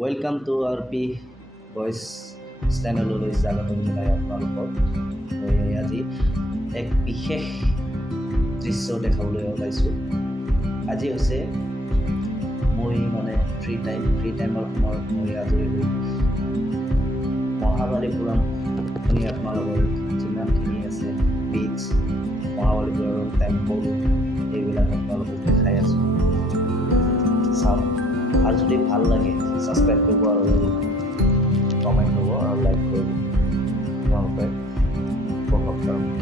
Welcome to R P Voice চেনেললৈ স্বাগতম জনাই আপোনালোকক মই আজি এক বিশেষ দৃশ্য দেখাবলৈ ওলাইছোঁ। আজি হৈছে মই ফ্ৰী টাইমৰ সময়ত মই আজৰি হৈ মহাবালিপুৰম শুনি আপোনালোকৰ যিমানখিনি আছে বিচ মহাবালিপুৰম টেম্পল এইবিলাক আপোনালোকক দেখাই আছোঁ। চাওক আৰু যদি ভাল লাগে ছাবস্ক্ৰাইব কৰিব আৰু কমেণ্ট কৰিব আৰু লাইক কৰিব আপোনালোকে উপভোগ কৰক।